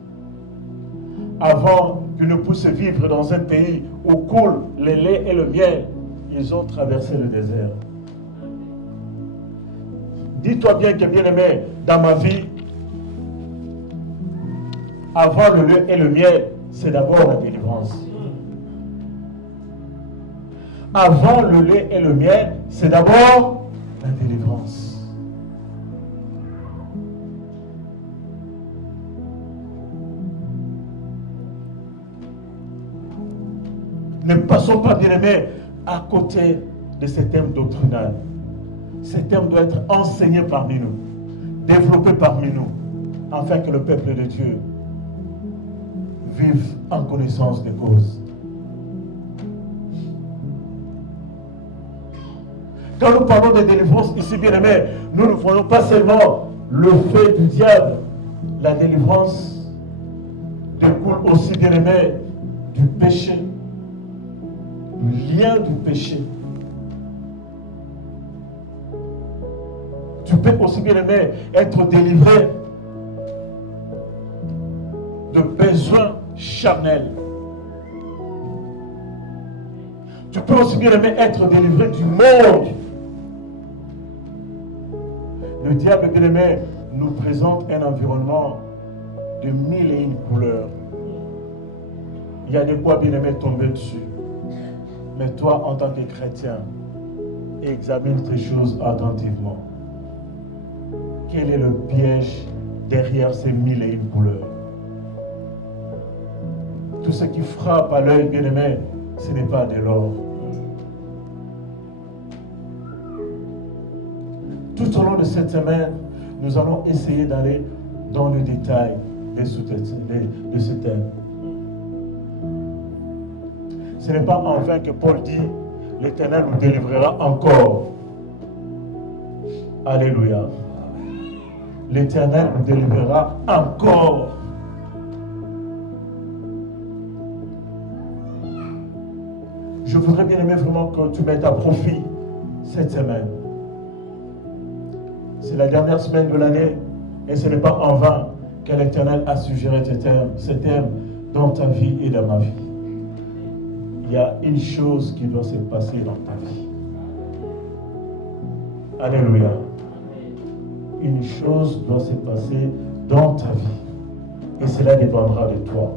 avant qu'ils ne puissent vivre dans un pays où coule le lait et le miel, ils ont traversé le désert. Dis-toi bien que, bien aimé, dans ma vie, avant le lait et le miel, c'est d'abord la délivrance. Avant le lait et le miel, c'est d'abord la délivrance. Ne passons pas, bien-aimés, à côté de ces thèmes doctrinaux. Ces thèmes doivent être enseignés parmi nous, développés parmi nous, afin que le peuple de Dieu vive en connaissance des causes. Quand nous parlons de délivrance ici, bien-aimés, nous ne voyons pas seulement le fait du diable. La délivrance découle aussi, bien-aimés, du péché, du lien du péché. Tu peux aussi, bien-aimé, être délivré de besoins charnels. Tu peux aussi, bien-aimé, être délivré du monde. Le diable, bien-aimé, nous présente un environnement de 1001 couleurs. Il y a des poids bien-aimés tombés dessus. Mais toi, en tant que chrétien, examine ces choses attentivement. Quel est le piège derrière ces mille et une couleurs? Tout ce qui frappe à l'œil, bien-aimé, ce n'est pas de l'or. Tout au long de cette semaine, nous allons essayer d'aller dans le détail de ce thème. Ce n'est pas en vain que Paul dit, l'Éternel nous délivrera encore. Alléluia. L'Éternel nous délivrera encore. Je voudrais bien aimer vraiment que tu mettes à profit cette semaine. C'est la dernière semaine de l'année et ce n'est pas en vain que l'Éternel a suggéré ce thème dans ta vie et dans ma vie. Il y a une chose qui doit se passer dans ta vie. Alléluia. Une chose doit se passer dans ta vie. Et cela dépendra de toi.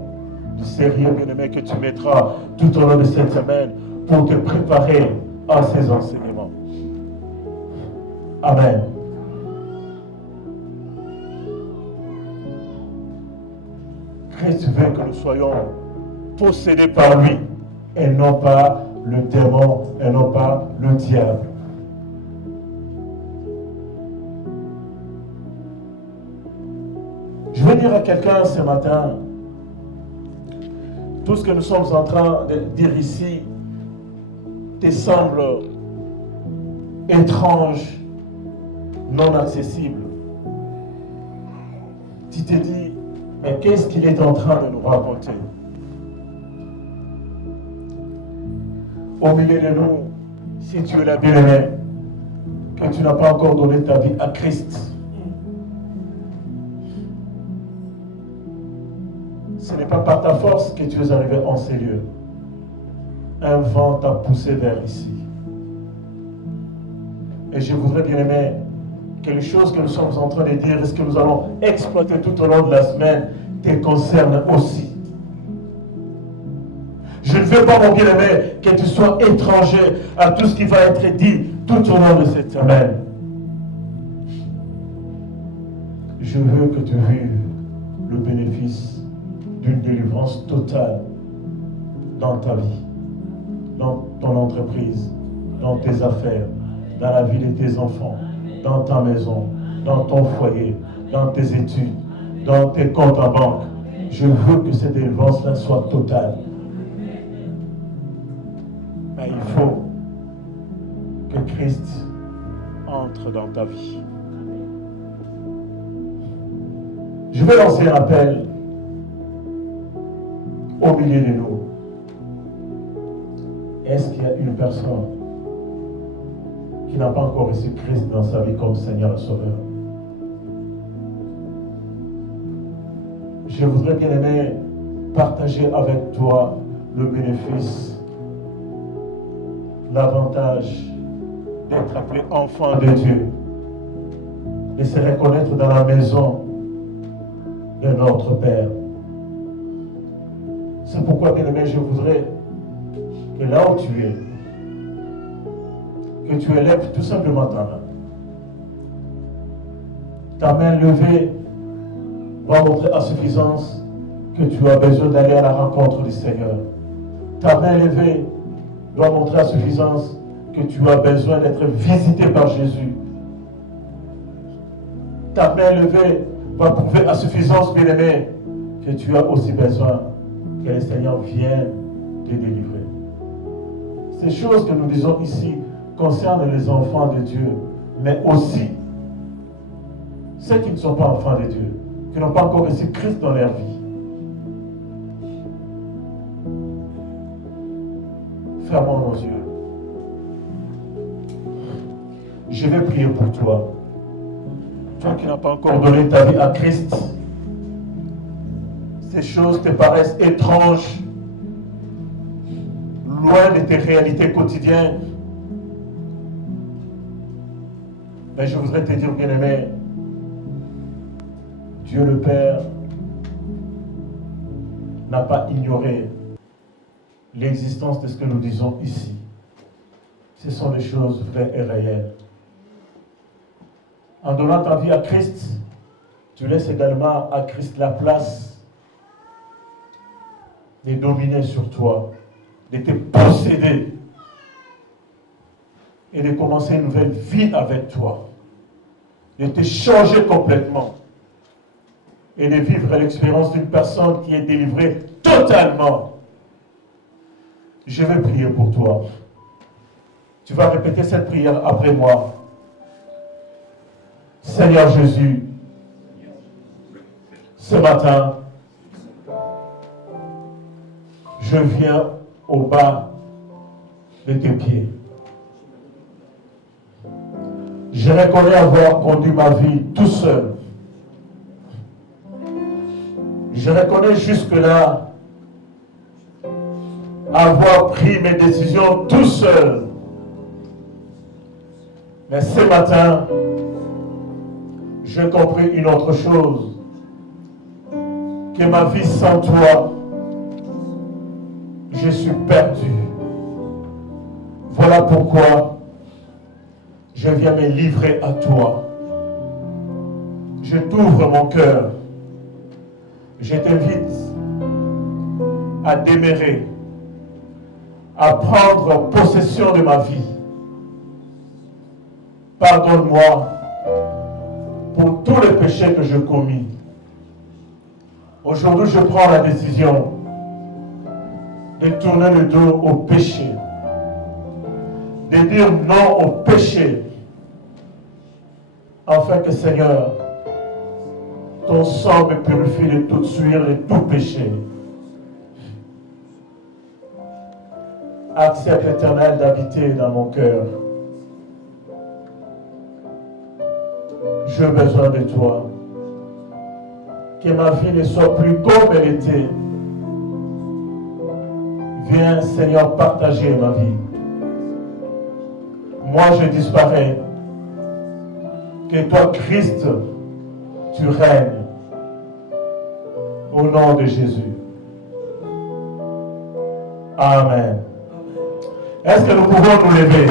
Du sérieux, bien-aimé, que tu mettras tout au long de cette semaine pour te préparer à ces enseignements. Amen. Christ veut que nous soyons possédés par lui et non pas le démon et non pas le diable. Je veux dire à quelqu'un ce matin, tout ce que nous sommes en train de dire ici te semble étrange, non accessible. Tu te dis, mais qu'est-ce qu'il est en train de nous raconter? Au milieu de nous, si tu es la bien-aimée, que tu n'as pas encore donné ta vie à Christ, ce n'est pas par ta force que tu es arrivé en ces lieux. Un vent t'a poussé vers ici. Et je voudrais bien aimer quelque chose que nous sommes en train de dire et ce que nous allons exploiter tout au long de la semaine te concerne aussi. Je ne veux pas, mon bien-aimé, que tu sois étranger à tout ce qui va être dit tout au long de cette semaine. Je veux que tu vives le bénéfice d'une délivrance totale dans ta vie, dans ton entreprise, dans tes affaires, dans la vie de tes enfants, dans ta maison, dans ton foyer, dans tes études, dans tes comptes en banque. Je veux que cette délivrance-là soit totale. Mais il faut que Christ entre dans ta vie. Je vais lancer un appel au milieu de nous. Est-ce qu'il y a une personne qui n'a pas encore reçu Christ dans sa vie comme Seigneur et Sauveur? Je voudrais bien aimer partager avec toi le bénéfice, l'avantage d'être appelé enfant de Dieu et se reconnaître dans la maison de notre Père. C'est pourquoi, bien aimé, je voudrais que là où tu es, que tu élèves tout simplement ta main. Ta main levée va montrer à suffisance que tu as besoin d'aller à la rencontre du Seigneur. Ta main levée doit montrer à suffisance que tu as besoin d'être visité par Jésus. Ta main levée va prouver à suffisance, bien aimé, que tu as aussi besoin que le Seigneur vienne te délivrer. Ces choses que nous disons ici concernent les enfants de Dieu, mais aussi ceux qui ne sont pas enfants de Dieu, qui n'ont pas encore reçu Christ dans leur vie. Fermons nos yeux. Je vais prier pour toi. Toi qui n'as pas encore donné ta vie à Christ, ces choses te paraissent étranges, loin de tes réalités quotidiennes. Mais je voudrais te dire, bien-aimé, Dieu le Père n'a pas ignoré l'existence de ce que nous disons ici. Ce sont des choses vraies et réelles. En donnant ta vie à Christ, tu laisses également à Christ la place de dominer sur toi, de te posséder et de commencer une nouvelle vie avec toi, de te changer complètement et de vivre l'expérience d'une personne qui est délivrée totalement. Je vais prier pour toi. Tu vas répéter cette prière après moi. Seigneur Jésus, ce matin, je viens au bas de tes pieds. Je reconnais avoir conduit ma vie tout seul. Je reconnais jusque-là avoir pris mes décisions tout seul. Mais ce matin, j'ai compris une autre chose, que ma vie sans toi, je suis perdu. Voilà pourquoi je viens me livrer à toi. Je t'ouvre mon cœur. Je t'invite à demeurer, à prendre possession de ma vie. Pardonne-moi pour tous les péchés que j'ai commis. Aujourd'hui, je prends la décision de tourner le dos au péché, de dire non au péché, afin que, Seigneur, ton sang me purifie de toute souillure, de tout péché. Accepte, l'Éternel, d'habiter dans mon cœur. J'ai besoin de toi. Que ma vie ne soit plus comme elle était. Viens, Seigneur, partager ma vie. Moi, je disparais. Que toi, Christ, tu règnes. Au nom de Jésus. Amen. Est-ce que nous pouvons nous lever?